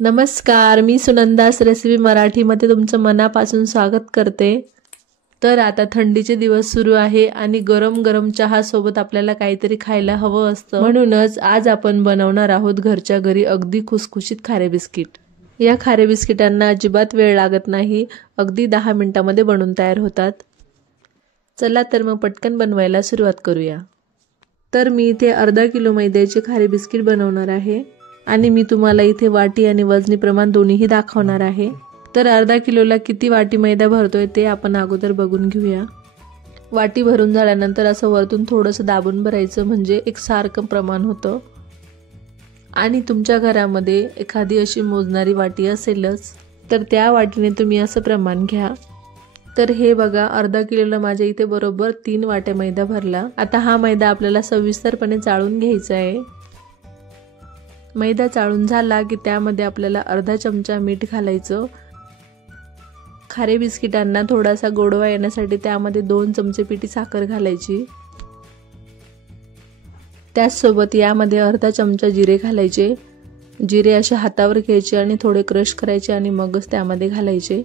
नमस्कार, मी सुनंदास रेसिपी मराठीमध्ये तुमचं मनापासून स्वागत करते। तर आता थंडीचे दिवस सुरू आहे आणि गरम गरम चहा सोबत आपल्याला काहीतरी खायला हवं असतं। म्हणूनच आज आपण बनवणार आहोत घरच्या घरी अगदी खुसखुशीत खारे बिस्किट। या खारे बिस्किटांना अजिबात वेळ लागत नाही, अगदी 10 मिनिटांमध्ये बनून तयार होतात। चला तर मग पटकन बनवायला सुरुवात करूया। तर मी इथे अर्धा किलो मैद्याचे खारे बिस्किट बनवणार आहे आणि मी तुम्हाला इथे वाटी आणि वजनी प्रमाण दोन्हीही दाखवणार आहे। तर अर्धा किलोला किती वाटी मैदा भरतोय ते आपण अगोदर बघून घेऊया। वाटी भरून झाल्यानंतर असं वरतून थोडंसं दाबून भरायचं, म्हणजे एक सारखं प्रमाण होतं। आणि तुमच्या घरामध्ये एखादी अशी मोजणारी वाटी असेलच तर त्या वाटीने तुम्ही असं प्रमाण घ्या। तर हे बघा, अर्धा किलोला माझ्या इथे बरोबर 3 वाट्या मैदा भरला। आता हा मैदा आपल्याला सविस्तरपणे चाळून घ्यायचा आहे। मैदा चाळून झाला की त्यामध्ये आपल्याला अर्धा चमचा मीठ घालायचं। खारे बिस्किटांना थोडासा गोडवा येण्यासाठी त्यामध्ये 2 चमचे पिठी साखर घालायची। त्याचसोबत यामध्ये अर्धा चमचा जिरे घालायचे। जिरे असे हातावर घ्यायचे आणि थोडे क्रश करायचे आणि मगच त्यामध्ये घालायचे।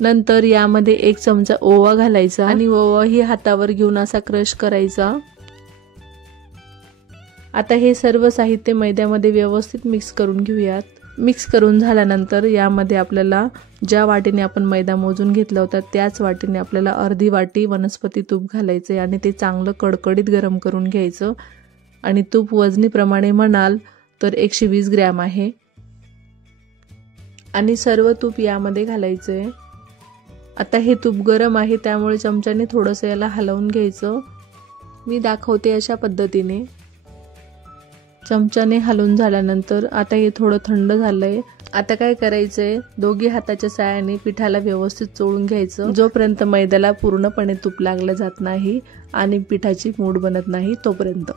नंतर यामध्ये 1 चमचा ओवा घालायचा आणि ओवा ही हातावर घेऊन असा क्रश करायचा। आता हे सर्व साहित्य मैद्यामध्ये व्यवस्थित मिक्स करून घेऊयात। मिक्स करून झाल्यानंतर यामध्ये आपल्याला ज्या वाटीने आपण मैदा मोजून घेतला होता त्याच वाटीने आपल्याला अर्धी वाटी वनस्पती तूप घालायचे आणि ते चांगलं कडकडीत गरम करून घ्यायचं। आणि तूप वजनी प्रमाणे म्हणाल तर 120 ग्रॅम आहे आणि सर्व तूप यामध्ये घालायचंय। आता हे तूप गरम आहे त्यामुळे चमच्याने थोडंसं याला हलवून घ्यायचं। मी दाखवते अशा पद्धतीने। चमच्याने हलवून झाल्यानंतर आता हे थोडं थंड झालंय। आता काय करायचंय, दोघी हाताच्या साहाय्याने पिठाला व्यवस्थित चोळून घ्यायचं, जोपर्यंत मैद्याला पूर्णपणे तूप लागलं जात नाही आणि पिठाची मूड बनत नाही तोपर्यंत।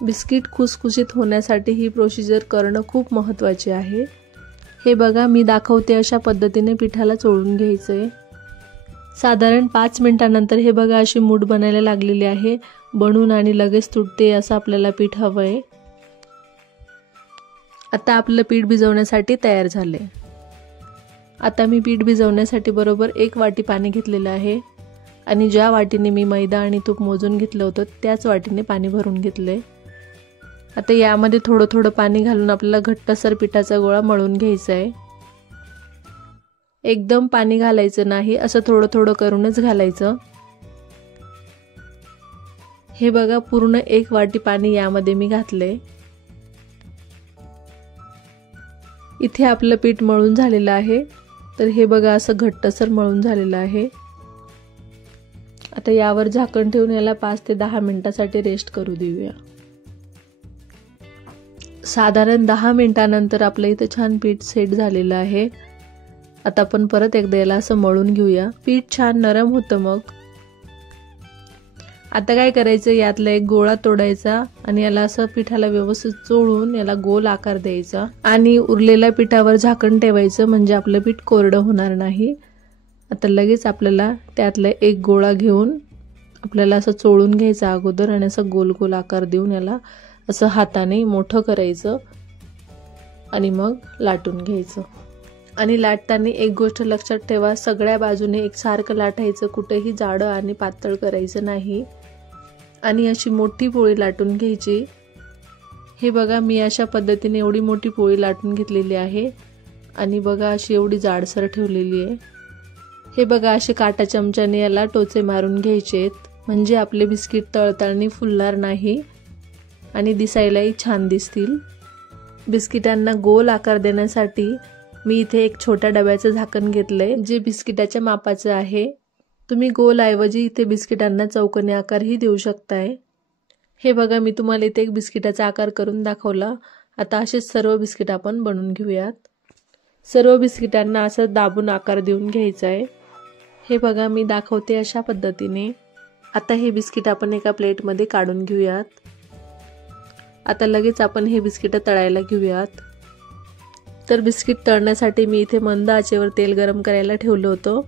बिस्किट खुसखुशीत होण्यासाठी ही प्रोसिजर करणं खूप महत्त्वाचे आहे। हे बघा, मी दाखवते अशा पद्धतीने पिठाला चोळून घ्यायचंय। साधारण 5 मिनिटांनंतर हे बघा अशी मूड बनायला लागलेली आहे। बनून आणि लगेच तुटते असं आपल्याला पीठ हवंय। आता आपलं पीठ भिजवण्यासाठी तयार झाले। आता मी पीठ भिजवण्यासाठी बरोबर 1 वाटी पाणी घेतलेलं आहे आणि ज्या वाटीने मी मैदा आणि तूप मोजून घेतलं होतं त्याच वाटीने पाणी भरून घेतले। आता यामध्ये थोडं थोडं पाणी घालून आपल्याला घट्टसर पिठाचा गोळा मळून घ्यायचा आहे। एकदम पाणी घालायचं नाही, असं थोडं थोडं करूनच घालायचं। हे बघा, पूर्ण 1 वाटी पाणी यामध्ये मी घातले। इथे आपलं पीठ मळून झालेलं आहे। तर हे बघा असं घट्टसर मळून झालेलं आहे। आता यावर झाकण ठेवून याला 5 ते 10 मिनिटांसाठी रेस्ट करू देऊया। साधारण 10 मिनिटांनंतर आपलं इथे छान पीठ सेट झालेलं आहे। आता आपण परत एकदा याला असं मळून घेऊया। पीठ छान नरम होतं। मग आता काय करायचं, यातला एक गोळा तोडायचा आणि याला असं पिठाला व्यवस्थित चोळून याला गोल आकार द्यायचा आणि उरलेल्या पिठावर झाकण ठेवायचं, म्हणजे आपलं पीठ कोरडं होणार नाही। आता लगेच आपल्याला त्यातला एक गोळा घेऊन आपल्याला असं चोळून घ्यायचं अगोदर आणि असं गोल गोल आकार देऊन याला असं हाताने मोठं करायचं आणि मग लाटून घ्यायचं। आणि लाटताना एक गोष्ट लक्षात ठेवा, सगळ्या बाजूने एकसारखं लाटायचं, कुठेही जाडं आणि पातळ करायचं नाही। आणि अशी मोठी पोळी लाटून घ्यायची। हे बघा, मी अशा पद्धतीने एवढी मोठी पोळी लाटून घेतलेली आहे आणि बघा अशी एवढी जाडसर ठेवलेली आहे। हे बघा, असे काटा चमच्याने याला टोचे मारून घ्यायचेत, म्हणजे आपले बिस्किट तळताना फुलणार नाही आणि दिसायलाही छान दिसतील। बिस्किटांना गोल आकार देण्यासाठी मी इथे एक छोट्या डब्याचं झाकण घेतलंय, जे बिस्किटाच्या मापाचं आहे। तुम्ही गोल ऐवजी इथे बिस्किटांना चौकोनी आकारही देऊ शकताय। हे बघा, मी तुम्हाला इथे एक बिस्किटाचा आकार करून दाखवला। आता असेच सर्व बिस्किट आपण बनवून घेऊयात। सर्व बिस्किटांना असं दाबून आकार देऊन घ्यायचा आहे। हे बघा, मी दाखवते अशा पद्धतीने। आता हे बिस्किट आपण एका प्लेटमध्ये काढून घेऊयात। आता लगेच आपण हे बिस्किट तळायला घेऊयात। तर बिस्किट तळण्यासाठी मी इथे मंद आचेवर तेल गरम करायला ठेवलं होतं।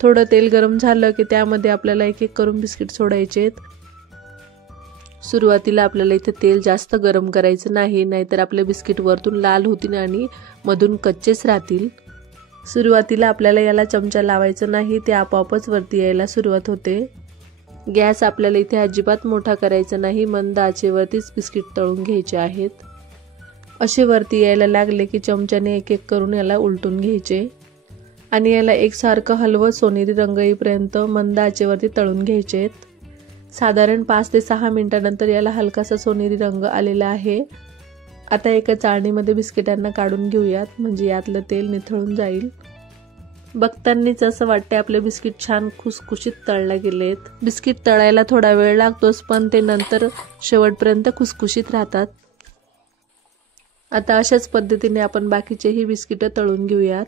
थोडं तेल गरम झालं की त्यामध्ये आपल्याला एक एक करून बिस्किट सोडायचेत। सुरुवातीला आपल्याला इथे तेल जास्त गरम करायचं नाही, नाहीतर आपले बिस्किट वरतून लाल होतील आणि मधून कच्चेच राहतील। सुरुवातीला आपल्याला याला चमचा लावायचा नाही, ते आपोआपच वरती यायला सुरुवात होते। गॅस आपल्याला इथे अजिबात मोठा करायचा नाही, मंद आचेवरतीच बिस्किट तळून घ्यायचे आहेत। असे वरती यायला लागले की चमच्याने एक एक करून याला उलटून घ्यायचे आणि याला एकसारखं हलवत सोनेरी रंग येईपर्यंत मंद आचेवरती तळून घ्यायचे। साधारण 5 ते 6 मिनिटांनंतर याला हलकासा सोनेरी रंग आलेला आहे। आता एका चाळणीमध्ये बिस्किटांना काढून घेऊयात, म्हणजे यातलं तेल निथळून जाईल। बघतांनीच असं वाटतंय आपले बिस्किट छान खुसखुशीत तळले गेलेत। बिस्किट तळायला थोडा वेळ लागतोच, पण ते नंतर शेवटपर्यंत खुसखुशीत राहतात। आता अशाच पद्धतीने आपण बाकीचेही बिस्किट तळून घेऊयात।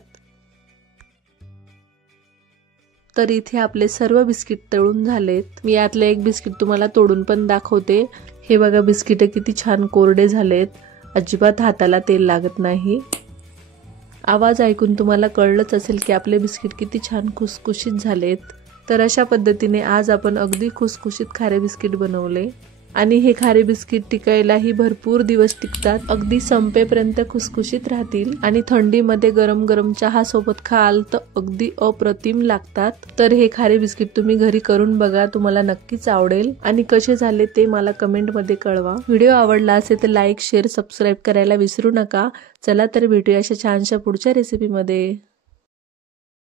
तर इथे आपले सर्व बिस्किट तळून झालेत। मी यातले एक बिस्किट तुम्हाला तोडून पण दाखवते। हे बघा, बिस्किट किती छान कोरडे झालेत, अजिबात हाताला तेल लागत नाही। आवाज ऐकून तुम्हाला कळलंच असेल की आपले बिस्किट किती छान खुसखुशीत झालेत। तर अशा पद्धतीने आज आपण अगदी खुसखुशीत खारे बिस्किट बनवले आणि हे खारे बिस्किट टिकायलाही भरपूर दिवस टिकतात, अगदी संपेपर्यंत खुसखुशीत राहतील आणि थंडीमध्ये गरम गरम चहा सोबत खाल तर अगदी अप्रतिम लागतात। तर हे खारे बिस्किट तुम्ही घरी करून बघा, तुम्हाला नक्कीच आवडेल आणि कसे झाले ते मला कमेंट मध्ये कळवा। व्हिडिओ आवडला असेल तर लाईक, शेअर, सबस्क्राईब करायला विसरू नका। चला तर भेटूया अशा छानशा पुढच्या रेसिपी मध्ये।